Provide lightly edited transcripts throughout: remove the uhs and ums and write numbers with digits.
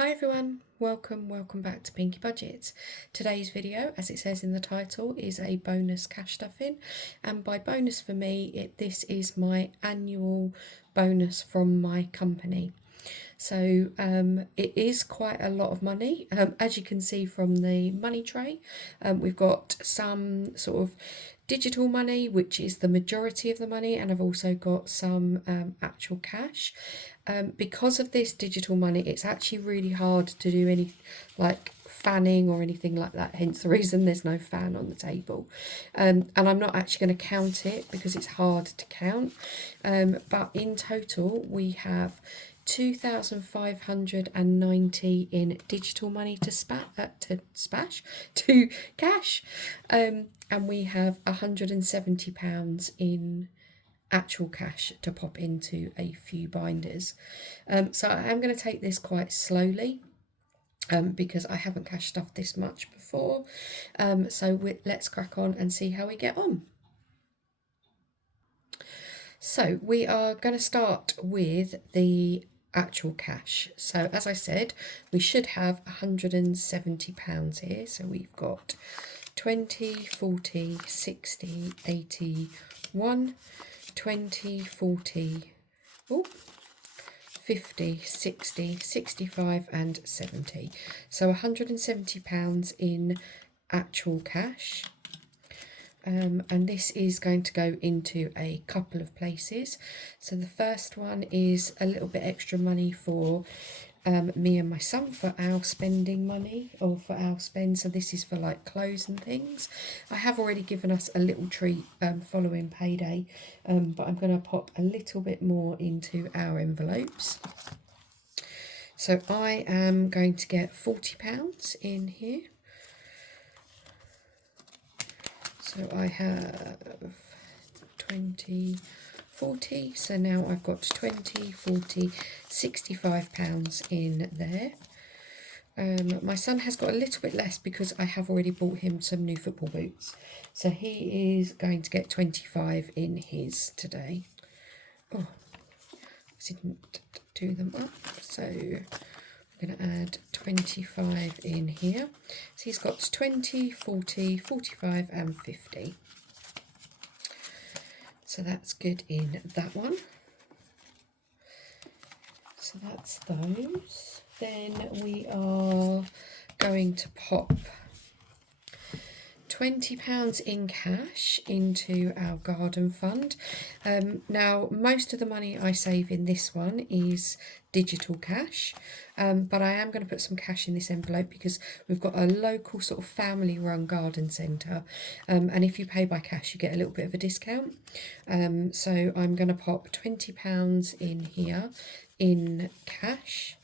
Hi everyone, welcome back to Pinky Budgets. Today's video, as it says in the title, is a bonus cash stuffing, and by bonus for me, this is my annual bonus from my company. So it is quite a lot of money. As you can see from the money tray, we've got some sort of digital money, which is the majority of the money, and I've also got some actual cash. Because of this digital money, it's actually really hard to do any like fanning or anything like that, hence the reason there's no fan on the table. And I'm not actually going to count it because it's hard to count, but in total we have 2,590 in digital money to cash, and we have £170 in actual cash to pop into a few binders. So I am going to take this quite slowly because I haven't cash stuffed this much before. Let's crack on and see how we get on. So we are going to start with the actual cash. So as I said, we should have £170 here. So we've got 20, 40, 60, 80, 1, 20, 40, 50, 60, 65 and 70. So £170 in actual cash. And this is going to go into a couple of places. So the first one is a little bit extra money for me and my son for our spending money, or for our spend. So this is for like clothes and things. I have already given us a little treat following payday, but I'm going to pop a little bit more into our envelopes. So I am going to get £40 in here. So I have 20, 40, so now I've got 20, 40, £65 in there. My son has got a little bit less because I have already bought him some new football boots. So he is going to get 25 in his today. Oh, I didn't do them up, so I'm going to add 25 in here. So he's got 20, 40, 45 and 50. So that's good in that one. So that's those. Then we are going to pop £20 in cash into our garden fund. Now, most of the money I save in this one is digital cash, but I am going to put some cash in this envelope because we've got a local sort of family run garden centre, and if you pay by cash you get a little bit of a discount. So I'm going to pop £20 in here in cash,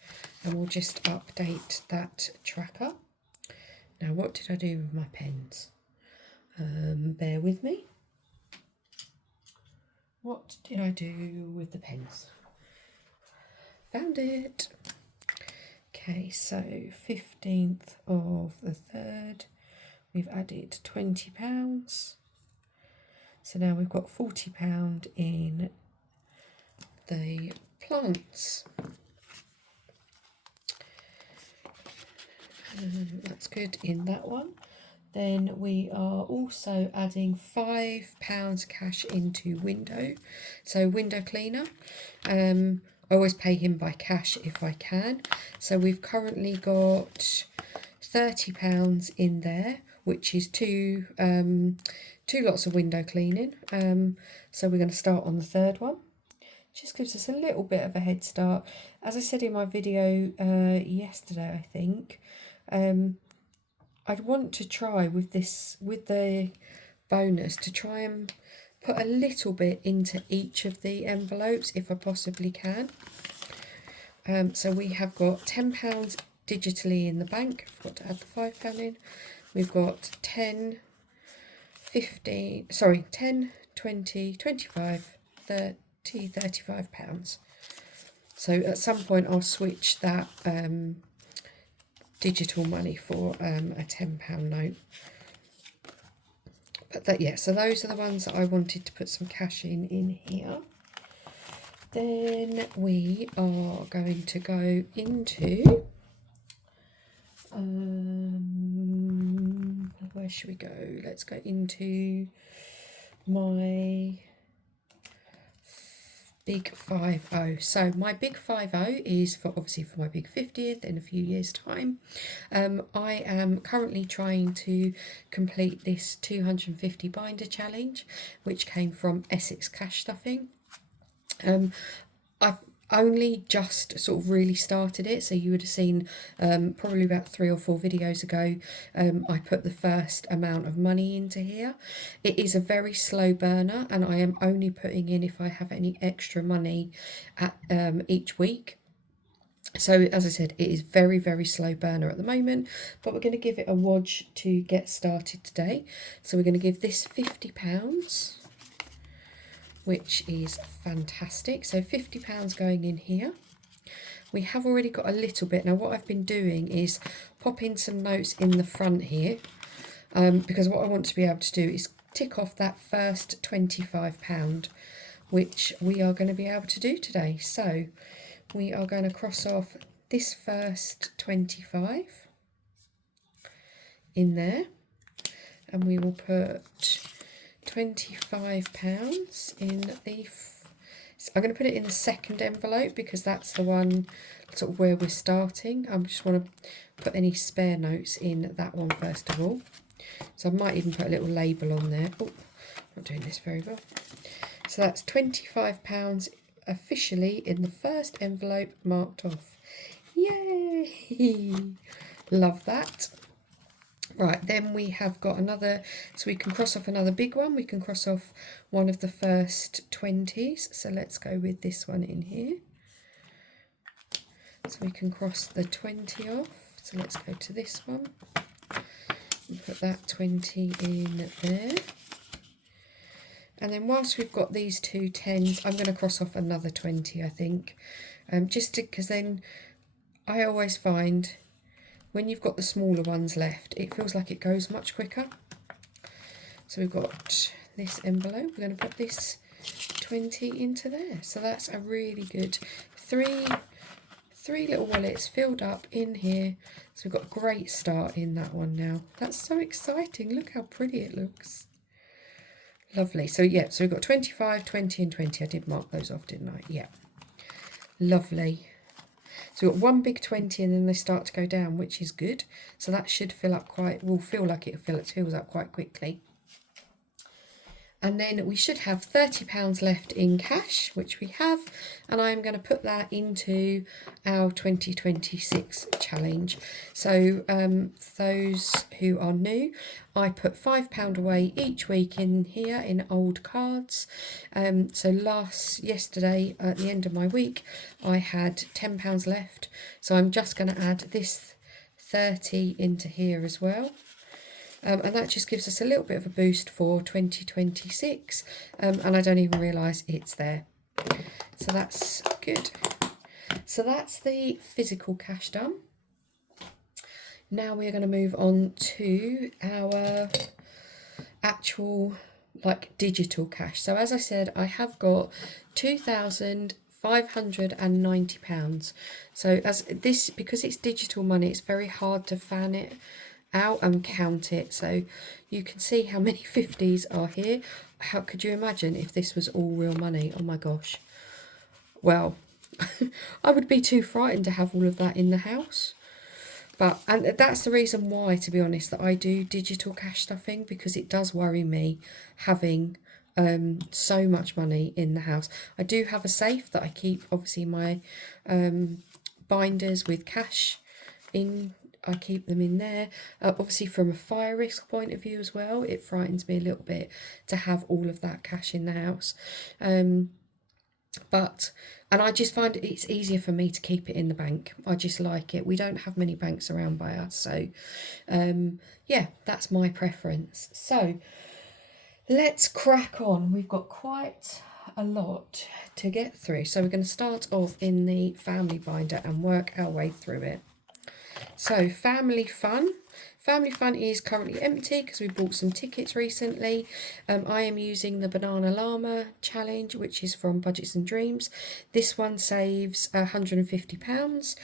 and we'll just update that tracker. Now, what did I do with my pens? Bear with me. What did I do with the pens? Found it. Okay, so 15th of the 3rd, we've added £20. So now we've got £40 in the plants. That's good in that one. Then we are also adding £5 cash into window. So window cleaner. I always pay him by cash if I can. So we've currently got £30 in there, which is two lots of window cleaning. So we're going to start on the third one. Just gives us a little bit of a head start. As I said in my video yesterday, I think, I'd want to try with the bonus, to try and put a little bit into each of the envelopes if I possibly can. So we have got £10 digitally in the bank. I've got to add the £5 in. We've got 10, 20, 25, 30, £35. So at some point I'll switch that digital money for a £10 note. But so those are the ones that I wanted to put some cash in here. Then we are going to go into Where should we go? Let's go into my big 50. So my big 50 is for obviously for my big 50th in a few years time. I am currently trying to complete this 250 binder challenge, which came from Essex Cash Stuffing. I've only just sort of really started it, so you would have seen probably about 3 or 4 videos ago I put the first amount of money into here. It is a very slow burner, and I am only putting in if I have any extra money at each week. So as I said, it is very, very slow burner at the moment, but we're going to give it a wodge to get started today. So we're going to give this £50, which is fantastic. So £50 going in here. We have already got a little bit. Now what I've been doing is popping some notes in the front here, because what I want to be able to do is tick off that first £25, which we are going to be able to do today. So we are going to cross off this first 25 in there, and we will put £25 in the I'm going to put it in the second envelope because that's the one sort of where we're starting. I just want to put any spare notes in that one first of all. So I might even put a little label on there. Oh, not doing this very well. So that's £25 officially in the first envelope marked off. Yay! Love that. Right, then we have got another, so we can cross off another big one. We can cross off one of the first 20s. So let's go with this one in here. So we can cross the 20 off. So let's go to this one and put that 20 in there. And then whilst we've got these two 10s, I'm going to cross off another 20, I think. Because then I always find when you've got the smaller ones left, it feels like it goes much quicker. So we've got this envelope. We're going to put this 20 into there. So that's a really good three little wallets filled up in here. So we've got a great start in that one now. That's so exciting. Look how pretty it looks. Lovely. So yeah, so we've got 25, 20 and 20. I did mark those off, didn't I? Yeah. Lovely. So we've got one big 20 and then they start to go down, which is good. So that should fill up will feel like it fills up quite quickly. And then we should have £30 left in cash, which we have. And I'm going to put that into our 2026 challenge. So those who are new, I put £5 away each week in here in old cards. So yesterday at the end of my week, I had £10 left. So I'm just going to add this 30 into here as well. And that just gives us a little bit of a boost for 2026, and I don't even realise it's there. So that's good. So that's the physical cash done. Now we're going to move on to our actual digital cash. So as I said, I have got £2,590. So because it's digital money, it's very hard to fan it out and count it, so you can see how many 50s are here. How could you imagine if this was all real money? Oh my gosh. Well, I would be too frightened to have all of that in the house. And that's the reason why, to be honest, that I do digital cash stuffing, because it does worry me having so much money in the house. I do have a safe that I keep obviously my binders with cash in. I keep them in there. Obviously from a fire risk point of view as well, it frightens me a little bit to have all of that cash in the house. And I just find it's easier for me to keep it in the bank. I just like it. We don't have many banks around by us, so yeah, that's my preference. So let's crack on. We've got quite a lot to get through. So we're going to start off in the family binder and work our way through it. So Family Fun. Family Fun is currently empty because we bought some tickets recently. I am using the Banana Llama challenge, which is from Budgets and Dreams. This one saves £150.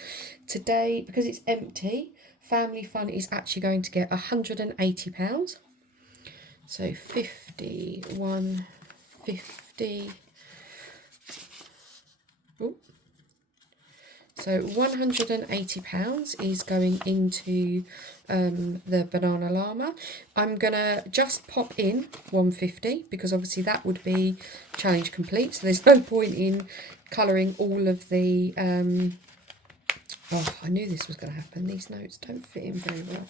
Today, because it's empty, family fun is actually going to get £180. So 50, 150. Ooh. So £180 is going into the Banana Llama. I'm going to just pop in 150 because obviously that would be challenge complete. So there's no point in colouring all of the... oh, I knew this was going to happen. These notes don't fit in very well.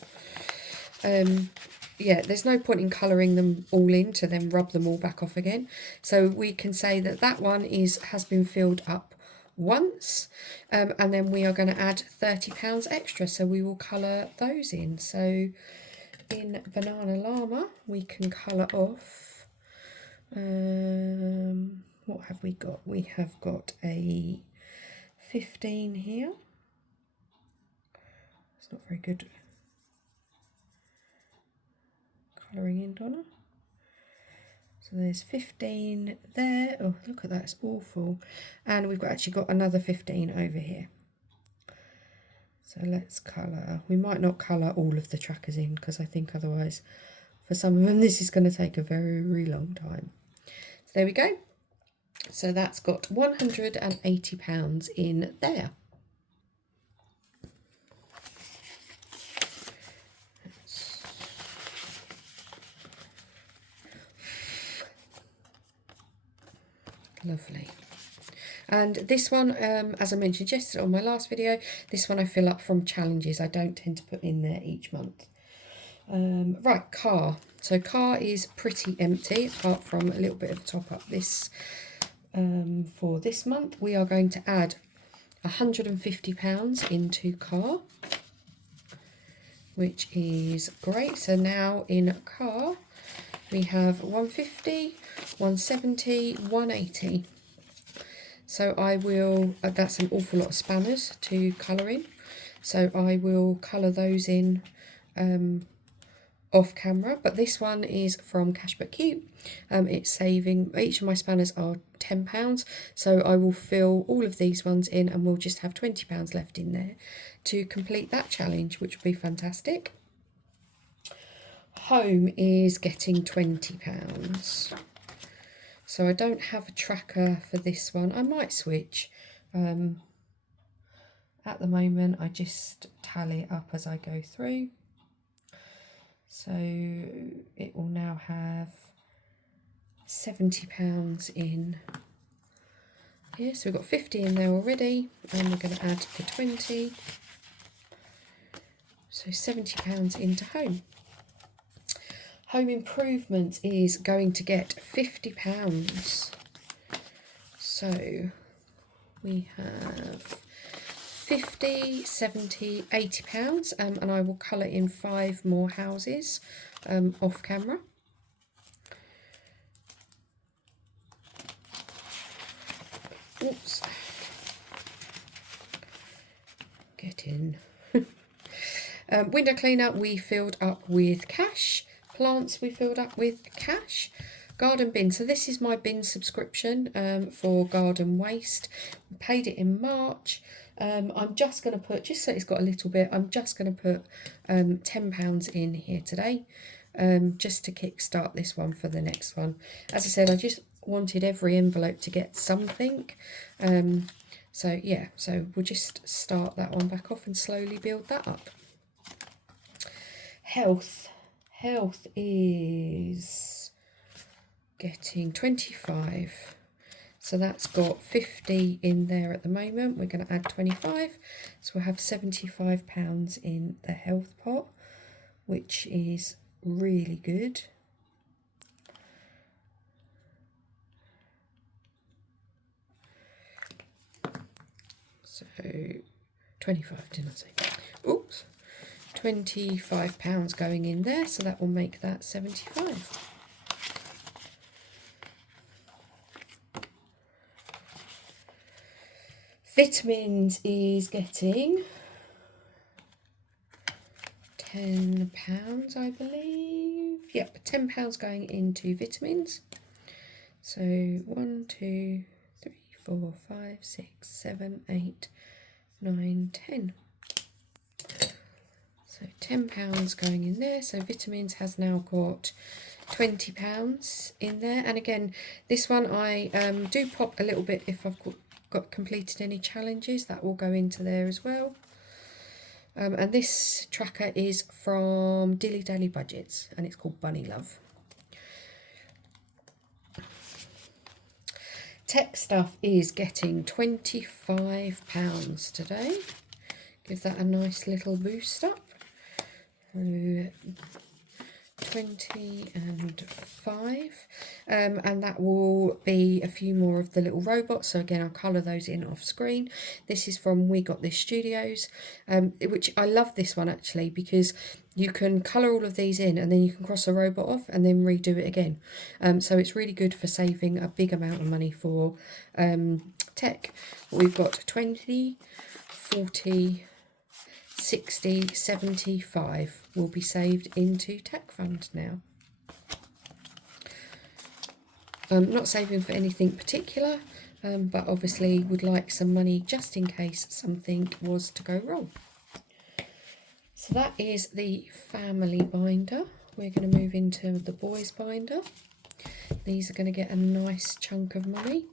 Yeah, there's no point in colouring them all in to then rub them all back off again. So we can say that that one has been filled up once, and then we are going to add £30 extra, so we will colour those in. So in Banana Llama we can colour off, what have we got? We have got a 15 here. It's not very good colouring in, Donna. So there's 15 there. Oh, look at that, it's awful. And we've actually got another 15 over here. So let's colour. We might not colour all of the trackers in because I think otherwise for some of them this is going to take a very long time. So there we go. So that's got £180 in there. Lovely. And this one, as I mentioned yesterday on my last video, this one I fill up from challenges. I don't tend to put in there each month. Right, car. So car is pretty empty apart from a little bit of a top up this for this month. We are going to add £150 into car, which is great. So now in car we have 150, 170, 180. So I will, that's an awful lot of spanners to colour in. So I will colour those in off camera, but this one is from Cash But Cute. It's saving, each of my spanners are £10, so I will fill all of these ones in and we'll just have £20 left in there to complete that challenge, which would be fantastic. Home is getting £20. So I don't have a tracker for this one. I might switch. At the moment I just tally it up as I go through. So it will now have £70 in here. So we've got 50 in there already, and we're going to add the 20. So £70 into home. Home improvement is going to get £50. So we have 50, 70, £80, and I will colour in 5 more houses off camera. Oops. Get in. Window cleaner we filled up with cash. Plants we filled up with cash. Garden bin, so this is my bin subscription for garden waste. Paid it in March. I'm just going to put, just so it's got a little bit, I'm just going to put £10 in here today, just to kickstart this one for the next one. As I said, I just wanted every envelope to get something. So yeah, so we'll just start that one back off and slowly build that up. Health is getting 25. So that's got 50 in there at the moment. We're going to add 25. So we'll have £75 in the health pot, which is really good. So 25, didn't I say? Oops. £25 going in there, so that will make that 75. Vitamins is getting £10, I believe. Yep, £10 going into vitamins. So 1, 2, 3, 4, 5, 6, 7, 8, 9, 10. So £10 going in there. So vitamins has now got £20 in there. And again, this one I do pop a little bit if I've got completed any challenges. That will go into there as well. And this tracker is from Dilly Dally Budgets, and it's called Bunny Love. Tech stuff is getting £25 today. Gives that a nice little boost up. 20 and 5, and that will be a few more of the little robots. So again, I'll colour those in off screen. This is from We Got This Studios, which I love this one actually, because you can colour all of these in and then you can cross a robot off and then redo it again. So it's really good for saving a big amount of money for tech. We've got 20, 40, 60, 75 will be saved into Tech Fund now. I'm not saving for anything particular, but obviously would like some money just in case something was to go wrong. So that is the family binder. We're going to move into the boys binder. These are going to get a nice chunk of money.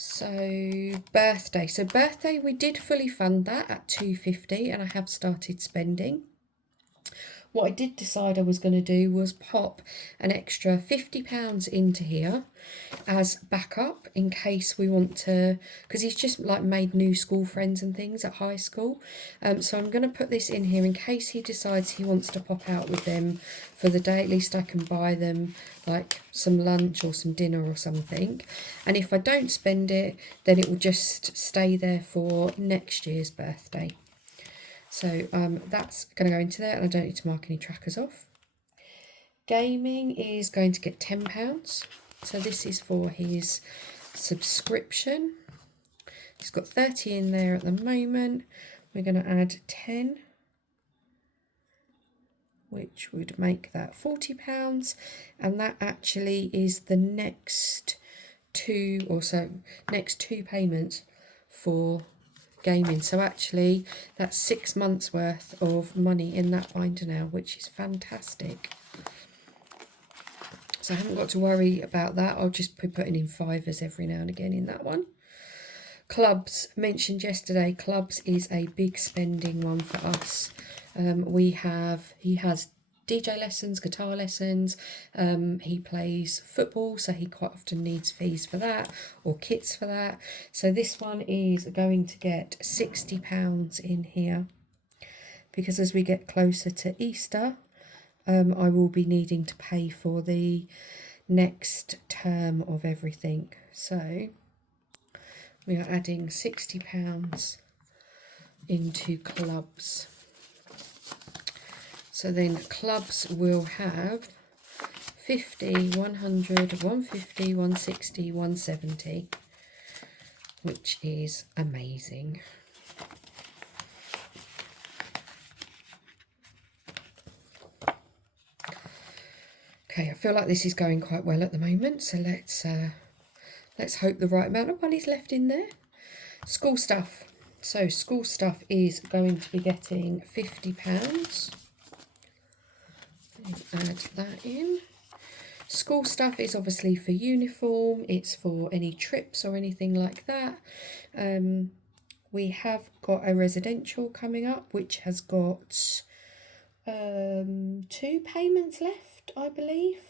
So birthday. So birthday, we did fully fund that at £2.50, and I have started spending. What I did decide I was going to do was pop an extra £50 into here as backup in case we want to, because he's just like made new school friends and things at high school. So I'm going to put this in here in case he decides he wants to pop out with them for the day. At least I can buy them like some lunch or some dinner or something. And if I don't spend it, then it will just stay there for next year's birthday. So that's going to go into there, and I don't need to mark any trackers off. Gaming is going to get £10. So this is for his subscription. He's got 30 in there at the moment. We're going to add 10, which would make that £40. And that actually is the next two payments for gaming. So actually that's 6 months worth of money in that binder now, which is fantastic. So I haven't got to worry about that. I'll just be putting in fivers every now and again in that one. Clubs, mentioned yesterday, clubs is a big spending one for us. He has DJ lessons, guitar lessons, he plays football, so he quite often needs fees for that or kits for that. So this one is going to get £60 in here, because as we get closer to Easter, I will be needing to pay for the next term of everything. So we are adding £60 into clubs. So then clubs will have 50, 100, 150, 160, 170, which is amazing. Okay, I feel like this is going quite well at the moment, so let's hope the right amount of money's left in there. School stuff. So school stuff is going to be getting £50. Add that in. School stuff is obviously for uniform, it's for any trips or anything like that. We have got a residential coming up, which has got 2 payments left, I believe.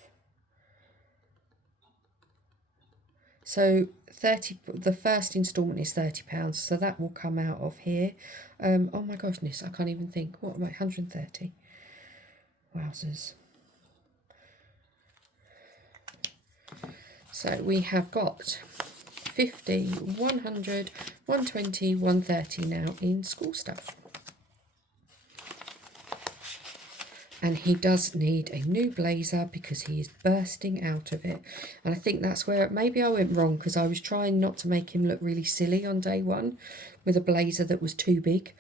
So the first instalment is £30, so that will come out of here. Oh my goodness, I can't even think. What am I? 130. Wowzers. So we have got 50, 100, 120, 130 now in school stuff. And he does need a new blazer because he is bursting out of it. And I think that's where maybe I went wrong, because I was trying not to make him look really silly on day one with a blazer that was too big.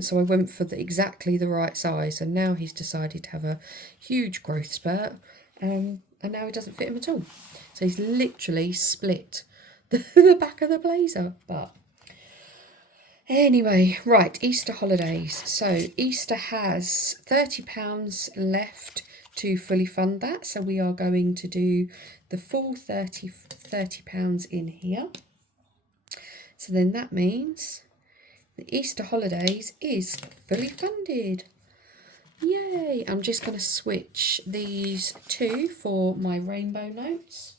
So I went for exactly the right size, and now he's decided to have a huge growth spurt, and now it doesn't fit him at all. So he's literally split the back of the blazer. But Anyway, right, Easter holidays. So Easter has £30 left to fully fund that. So we are going to do the full £30 in here. So then that means the Easter holidays is fully funded. Yay! I'm just going to switch these two for my rainbow notes,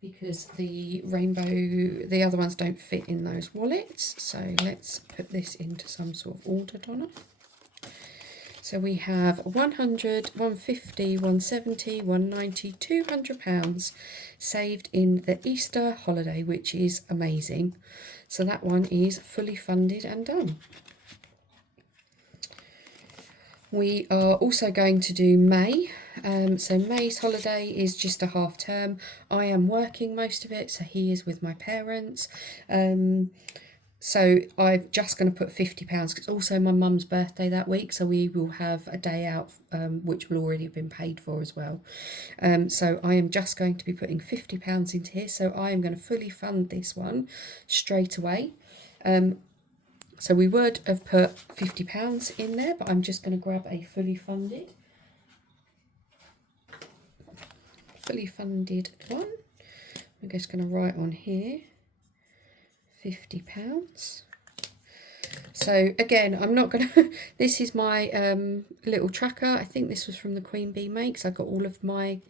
because the other ones don't fit in those wallets. So let's put this into some sort of order, Donna. So we have 100, 150, 170, 190, £200 saved in the Easter holiday, which is amazing. So that one is fully funded and done. We are also going to do May. So May's holiday is just a half term. I am working most of it, so he is with my parents. So I'm just going to put £50 because it's also my mum's birthday that week, so we will have a day out, which will already have been paid for as well. So I am just going to be putting £50 into here. So I am going to fully fund this one straight away. So we would have put £50 in there, but I'm just going to grab a fully funded one. I'm just going to write on here £50. So again, I'm not going to, this is my little tracker. I think this was from the Queen Bee Makes. I got all of my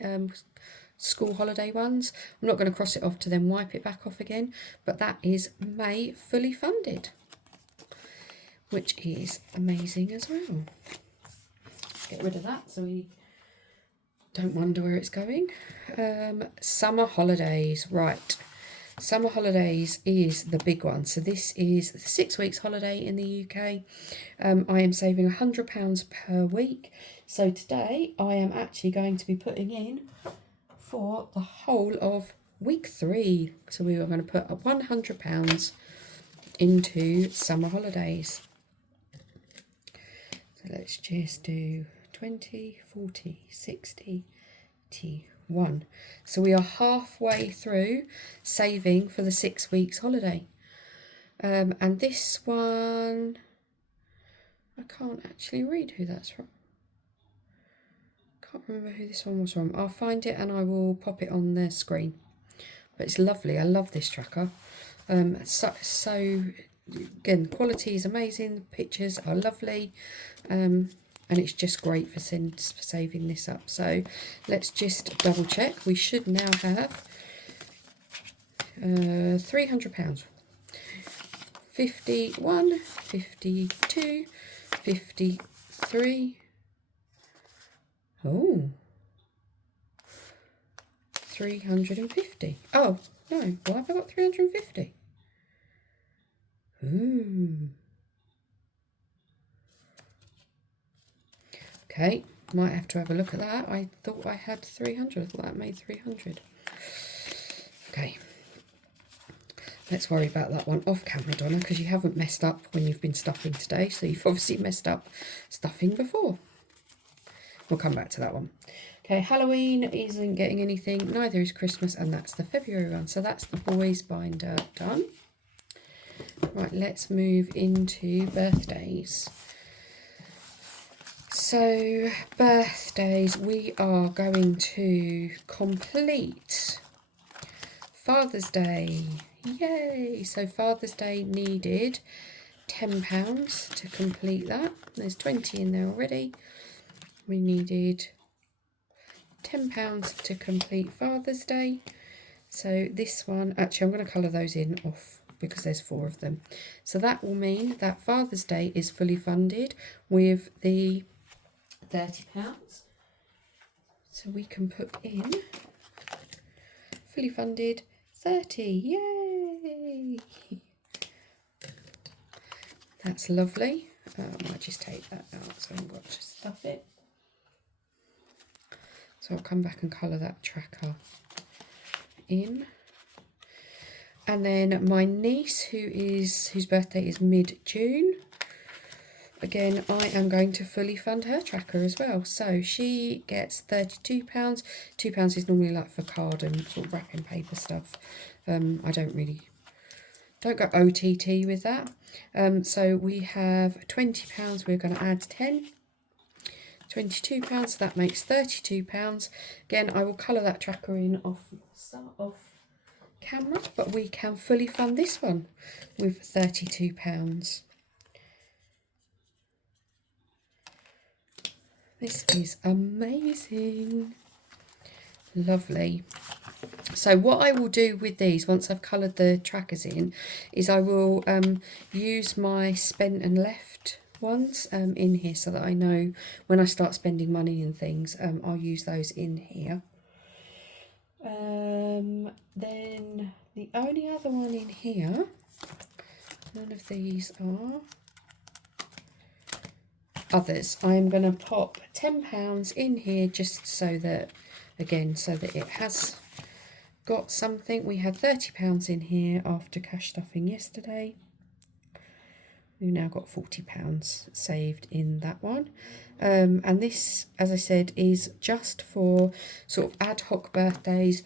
school holiday ones. I'm not going to cross it off to then wipe it back off again, but that is May fully funded, which is amazing as well. Get rid of that so we don't wonder where it's going. Summer holidays, right. Summer holidays is the big one. So this is 6 weeks holiday in the UK. I am saving £100 per week. So today I am actually going to be putting in for the whole of week 3. So we are going to put £100 into summer holidays. So let's just do 20, 40, 60, 81. So we are halfway through saving for the 6 weeks holiday. And this one, I can't actually read who that's from. Can't remember who this one was from. I'll find it and I will pop it on the screen. But it's lovely. I love this tracker. So again, quality is amazing. The pictures are lovely. And it's just great for saving this up. So let's just double check. We should now have £300. 51, 52, 53. Oh, 350. Oh, no. Why have I got 350? Okay, might have to have a look at that. I thought I had 300. I thought that made 300. Okay. Let's worry about that one off camera, Donna, because you haven't messed up when you've been stuffing today. So you've obviously messed up stuffing before. We'll come back to that one. Okay, Halloween isn't getting anything. Neither is Christmas, and that's the February one. So that's the boys binder done. Right, let's move into birthdays. So birthdays, we are going to complete Father's Day. Yay! So Father's Day needed £10 to complete that. There's 20 in there already. We needed £10 to complete Father's Day. So this one, actually I'm going to colour those in off because there's 4 of them. So that will mean that Father's Day is fully funded with the £30. So we can put in fully funded 30. Yay! That's lovely. I might just take that out so I haven't got to stuff it. So I'll come back and colour that tracker in. And then my niece, whose birthday is mid-June, again, I am going to fully fund her tracker as well. So she gets £32. £2 is normally like for card and sort of wrapping paper stuff. I don't really don't go OTT with that. So we have £20, we're going to add 10. £22, so that makes £32. Again, I will colour that tracker in off camera, but we can fully fund this one with £32. This is amazing. Lovely. So what I will do with these, once I've coloured the trackers in, is I will use my spent and left ones in here, so that I know when I start spending money and things, I'll use those in here. Then the only other one in here, none of these are others. I'm going to pop £10 in here just so that, again, so that it has got something. We had £30 in here after cash stuffing yesterday. We've now got £40 saved in that one. And this, as I said, is just for sort of ad hoc birthdays.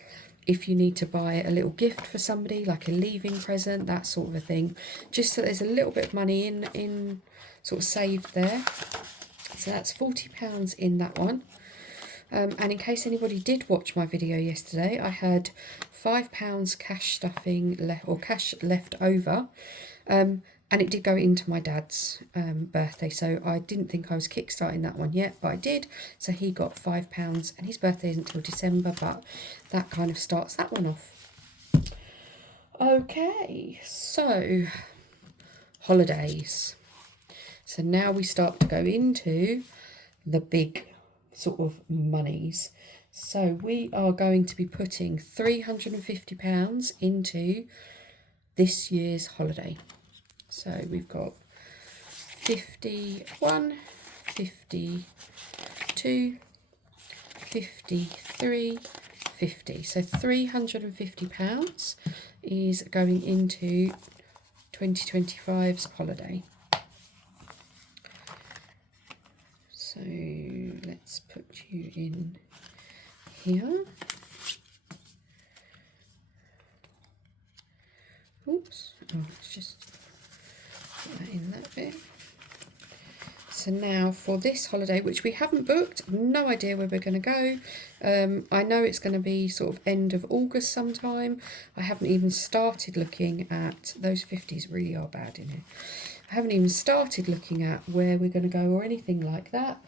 If you need to buy a little gift for somebody, like a leaving present, that sort of a thing. Just so there's a little bit of money in sort of saved there. So that's £40 in that one. And in case anybody did watch my video yesterday, I had £5 cash stuffing cash left over. And it did go into my dad's birthday, so I didn't think I was kickstarting that one yet, but I did. So he got £5, and his birthday isn't until December, but that kind of starts that one off. Okay, so holidays. So now we start to go into the big sort of monies. So we are going to be putting £350 into this year's holiday. So we've got 51, 52, 53, 50. So £350 is going into 2025's holiday. So let's put you in here. Oops, oh, let's just put that in that bit. So now for this holiday, which we haven't booked, no idea where we're going to go. I know it's going to be sort of end of August sometime. I haven't even started looking at, those 50s really are bad in here. I haven't even started looking at where we're going to go or anything like that.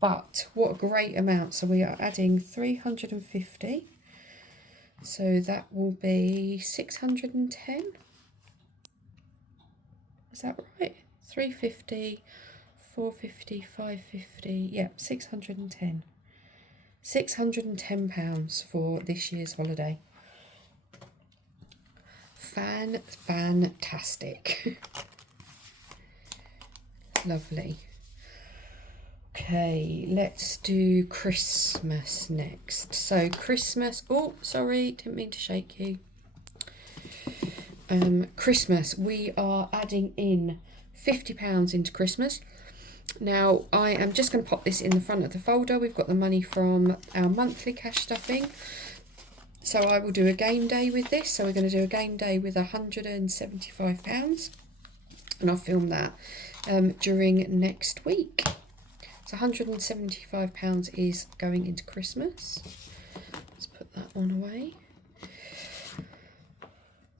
But what a great amount. So we are adding 350. So that will be 610. Is that right? 350, 450, 550. Yeah, 610. £610 for this year's holiday. Fantastic. Lovely. Okay, let's do Christmas next. So Christmas, oh, sorry, didn't mean to shake you. Christmas, we are adding in £50 into Christmas. Now, I am just going to pop this in the front of the folder. We've got the money from our monthly cash stuffing. So I will do a game day with this. So we're going to do a game day with £175. And I'll film that during next week. So £175 is going into Christmas. Let's put that one away.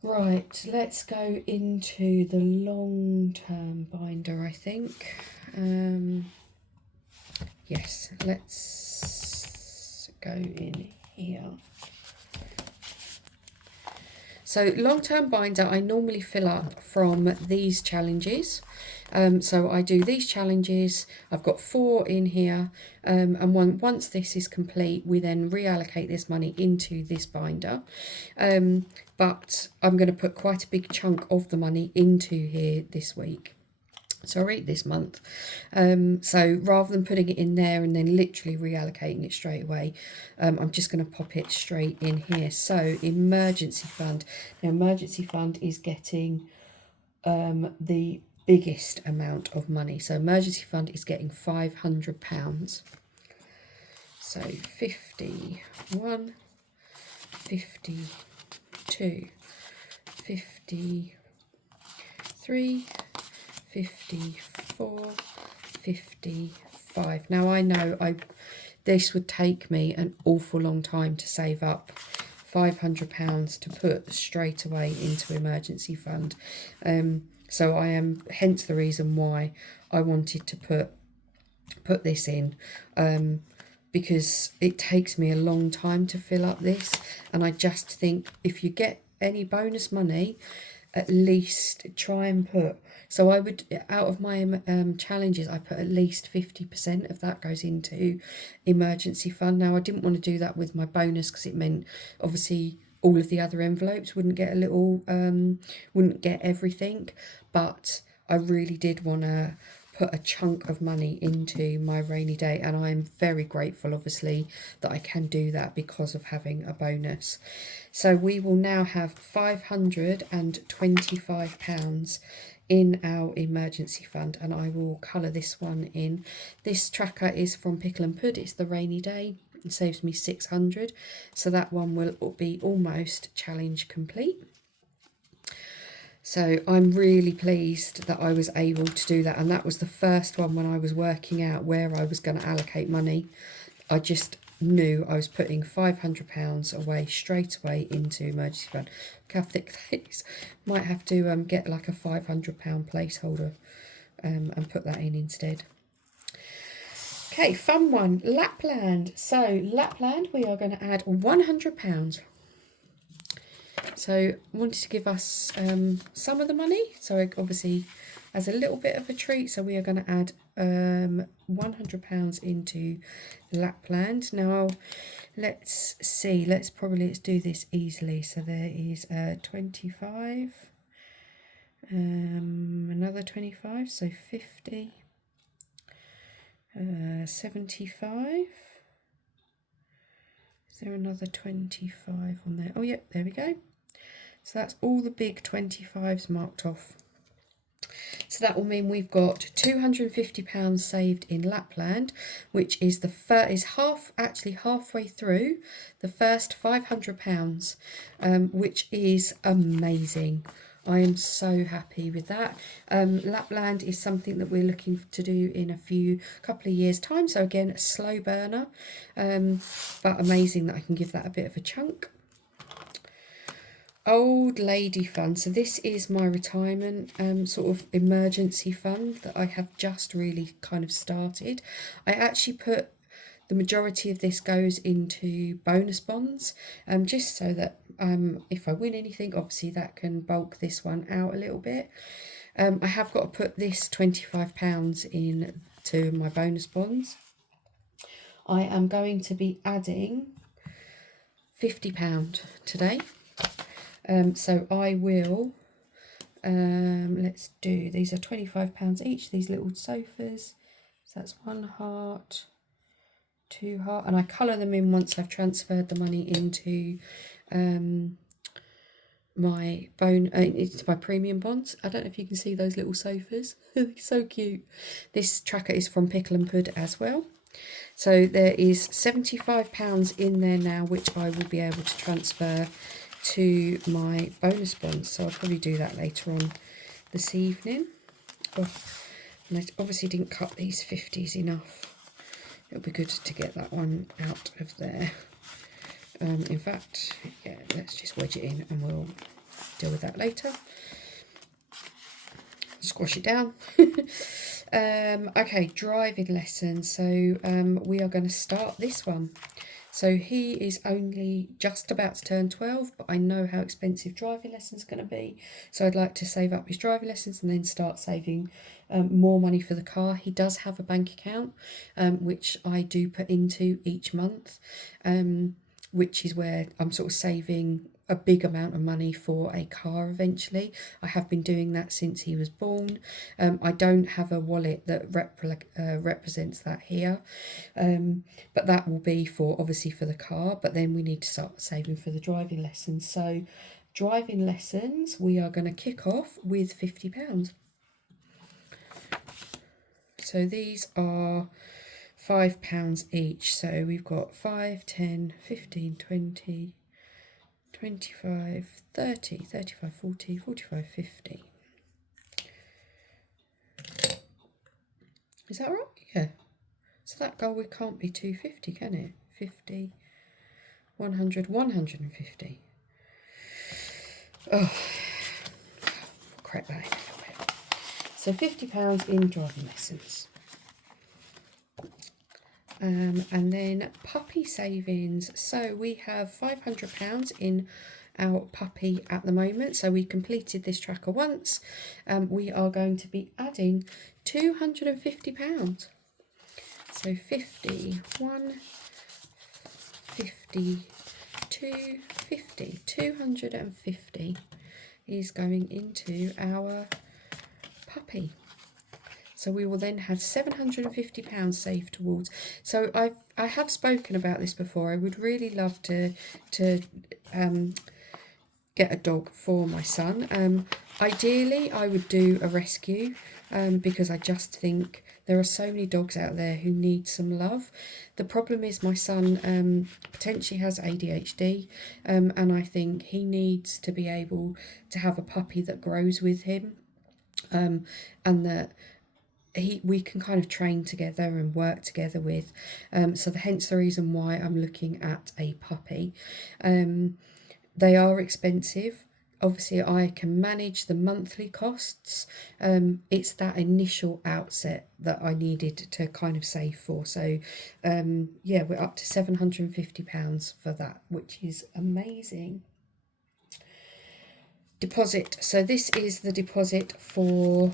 Right, let's go into the long-term binder, I think. Yes, let's go in here. So long-term binder, I normally fill up from these challenges. So I do these challenges. I've got 4 in here, and once this is complete, we then reallocate this money into this binder. But I'm going to put quite a big chunk of the money into here this week. Sorry, this month. So rather than putting it in there and then literally reallocating it straight away, I'm just going to pop it straight in here. So emergency fund. Now emergency fund is getting the biggest amount of money. So emergency fund is getting £500. So 51, 52, 53, 53, 54, 55. Now I know this would take me an awful long time to save up £500 to put straight away into emergency fund. So I am, hence the reason why I wanted to put this in, because it takes me a long time to fill up this, and I just think if you get any bonus money, at least try and put, so I would, out of my challenges, I put at least 50% of that goes into emergency fund. Now I didn't want to do that with my bonus because it meant obviously all of the other envelopes wouldn't get a little, wouldn't get everything, but I really did want to put a chunk of money into my rainy day, and I am very grateful obviously that I can do that because of having a bonus. So we will now have £525 in our emergency fund, and I will colour this one in. This tracker is from Pickle and Pud, it's the rainy day. It saves me 600, so that one will be almost challenge complete. So I'm really pleased that I was able to do that, and that was the first one when I was working out where I was going to allocate money. I just knew I was putting £500 away straight away into emergency fund. Look how thick that is. Might have to get like a £500 placeholder and put that in instead. Okay, fun one, Lapland. So Lapland, we are going to add £100. So I wanted to give us some of the money, so obviously as a little bit of a treat. So we are going to add £100 into Lapland. Now let's see, let's do this easily. So there is 25, another 25, so 50, 75. Is there another 25 on there? Oh yep, there we go. So that's all the big 25s marked off. So that will mean we've got £250 saved in Lapland, which is halfway through the first £500, which is amazing. I am so happy with that. Lapland is something that we're looking to do in a couple of years time. So again, a slow burner, but amazing that I can give that a bit of a chunk. Old Lady Fund. So this is my retirement sort of emergency fund that I have just really kind of started. I actually put the majority of this goes into bonus bonds, just so that if I win anything, obviously that can bulk this one out a little bit. I have got to put this £25 in to my bonus bonds. I am going to be adding £50 today. So I will, let's do, these are £25 each, these little sofas. So that's 1 heart, 2 heart, and I colour them in once I've transferred the money into my it's my premium bonds. I don't know if you can see those little sofas. They're so cute. This tracker is from Pickle and Pud as well. So there is £75 in there now, which I will be able to transfer to my bonus bonds. So I'll probably do that later on this evening. Oh, and I obviously didn't cut these 50s enough. It'll be good to get that one out of there. In fact, yeah, let's just wedge it in and we'll deal with that later. Squash it down. Okay, driving lessons. So we are going to start this one. So he is only just about to turn 12, but I know how expensive driving lessons are going to be. So I'd like to save up his driving lessons and then start saving more money for the car. He does have a bank account, which I do put into each month, which is where I'm sort of saving a big amount of money for a car eventually. I have been doing that since he was born. I don't have a wallet that represents that here, but that will be for obviously for the car, but then we need to start saving for the driving lessons. So driving lessons, we are going to kick off with £50. So these are £5 each, so we've got 5, 10, 15, 20, 25, 30, 35, 40, 45, 50. Is that right? Yeah. So that goal can't be 250, can it? 50, 100, 150. Oh, crap that in a little bit. So £50 in driving lessons. And then puppy savings. So we have £500 in our puppy at the moment. So we completed this tracker once. We are going to be adding £250. So 50, 1, 50, 2, 50, 250 is going into our puppy. So we will then have £750 saved towards. So I have spoken about this before. I would really love to get a dog for my son. Ideally, I would do a rescue because I just think there are so many dogs out there who need some love. The problem is my son potentially has ADHD, and I think he needs to be able to have a puppy that grows with him, and that we can kind of train together and work together with. So hence the reason why I'm looking at a puppy. They are expensive. Obviously, I can manage the monthly costs. It's that initial outset that I needed to kind of save for. So, yeah, we're up to £750 for that, which is amazing. Deposit. So this is the deposit for...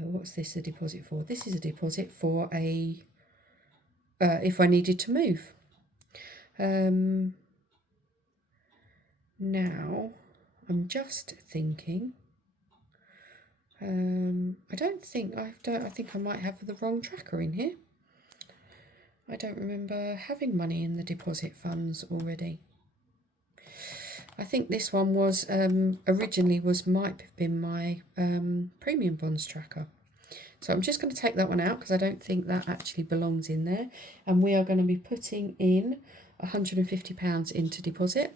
what's this a deposit for? This is a deposit for a... if I needed to move. Now, I'm just thinking. I don't think I think I might have the wrong tracker in here. I don't remember having money in the deposit funds already. I think this one was originally might have been my premium bonds tracker. So I'm just going to take that one out because I don't think that actually belongs in there. And we are going to be putting in £150 into deposit.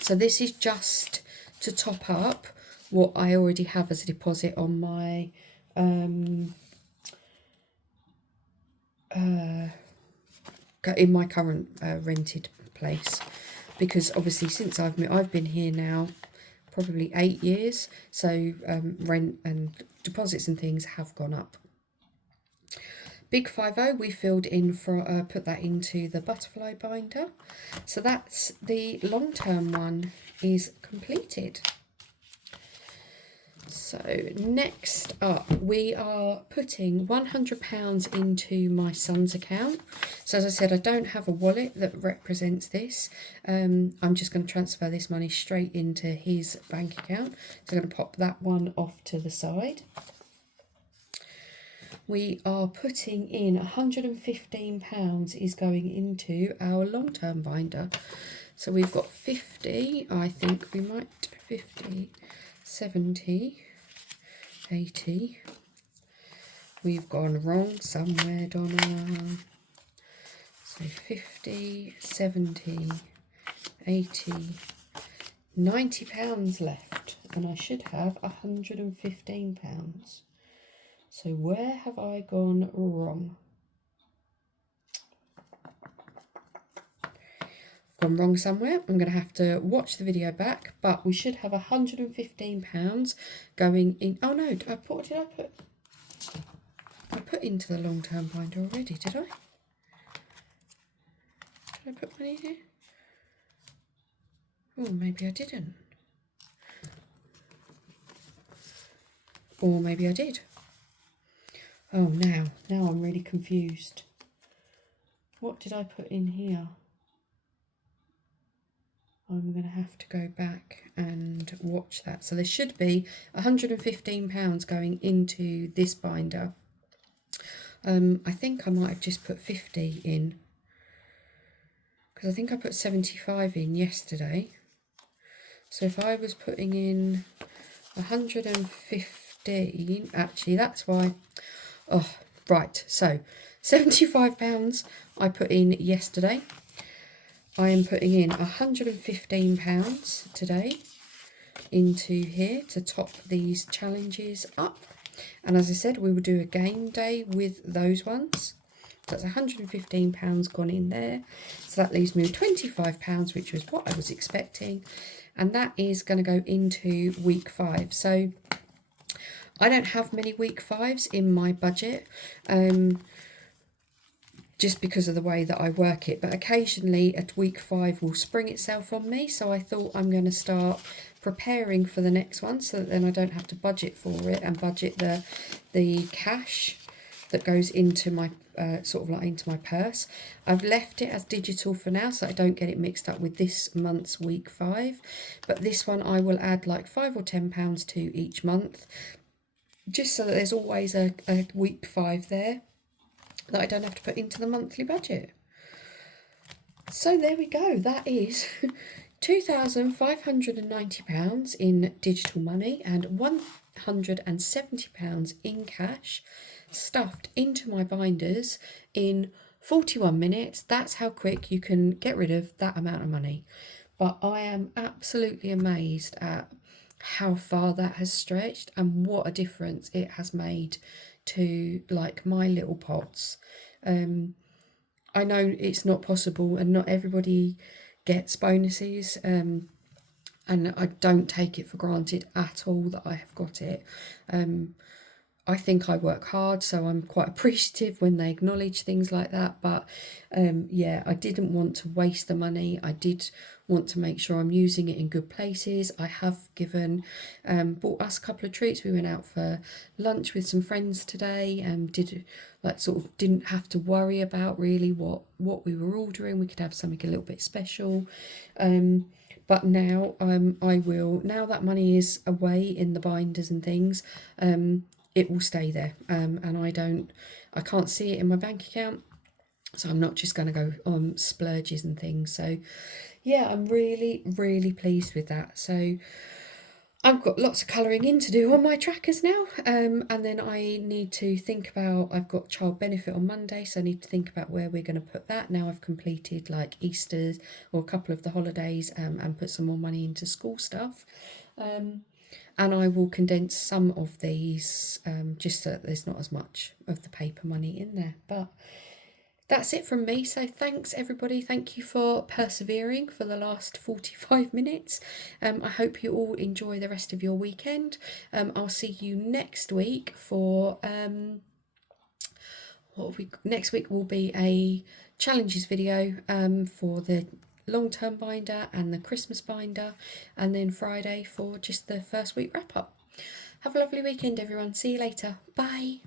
So this is just to top up what I already have as a deposit on my in my current rented place, because obviously since I've been here now probably 8 years, so rent and deposits and things have gone up. Big 50 we filled in for put that into the butterfly binder. So that's the long-term one is completed. So next up, we are putting £100 into my son's account. So as I said, I don't have a wallet that represents this. I'm just going to transfer this money straight into his bank account. So I'm going to pop that one off to the side. We are putting in £115 is going into our long-term binder. So we've got 50, I think we might, 50, 70, 80. We've gone wrong somewhere, Donna. So 50, 70, 80, £90 left. And I should have £115. So where have I gone wrong? Gone wrong somewhere. I'm going to have to watch the video back, but we should have £115 going in. Oh no, I put into the long-term binder already, did I? Did I put money in here? Oh, maybe I didn't. Or maybe I did. Oh, now I'm really confused. What did I put in here? I'm going to have to go back and watch that. So there should be £115 going into this binder. I think I might have just put 50 in, because I think I put 75 in yesterday. So if I was putting in 115, actually that's why. Oh, right. So £75 I put in yesterday. I am putting in £115 today into here to top these challenges up. And as I said, we will do a game day with those ones. That's £115 gone in there. So that leaves me with £25, which was what I was expecting. And that is going to go into week 5. So I don't have many week 5s in my budget, just because of the way that I work it. But occasionally a week 5 will spring itself on me. So I thought I'm going to start preparing for the next one, so that then I don't have to budget for it and budget the cash that goes into my sort of like into my purse. I've left it as digital for now, so I don't get it mixed up with this month's week 5. But this one I will add like £5 or £10 to each month, just so that there's always a week 5 there that I don't have to put into the monthly budget. So there we go. That is £2,590 in digital money and £170 in cash stuffed into my binders in 41 minutes. That's how quick you can get rid of that amount of money. But I am absolutely amazed at how far that has stretched and what a difference it has made to like my little pots. I know it's not possible and not everybody gets bonuses, and I don't take it for granted at all that I have got it. I think I work hard, so I'm quite appreciative when they acknowledge things like that. But yeah, I didn't want to waste the money. I did want to make sure I'm using it in good places. I have bought us a couple of treats. We went out for lunch with some friends today and didn't have to worry about really what we were ordering. We could have something a little bit special. But now I will, now that money is away in the binders and things, it will stay there, and I can't see it in my bank account, so I'm not just going to go on splurges and things. So yeah, I'm really pleased with that. So I've got lots of colouring in to do on my trackers now, and then I need to think about, I've got child benefit on Monday, so I need to think about where we're going to put that now I've completed like Easter's or a couple of the holidays, and put some more money into school stuff. And I will condense some of these, just so that there's not as much of the paper money in there. But that's it from me. So thanks everybody. Thank you for persevering for the last 45 minutes. I hope you all enjoy the rest of your weekend. I'll see you next week for next week will be a challenges video for the long-term binder and the Christmas binder, and then Friday for just the first week wrap up. Have a lovely weekend everyone. See you later. Bye.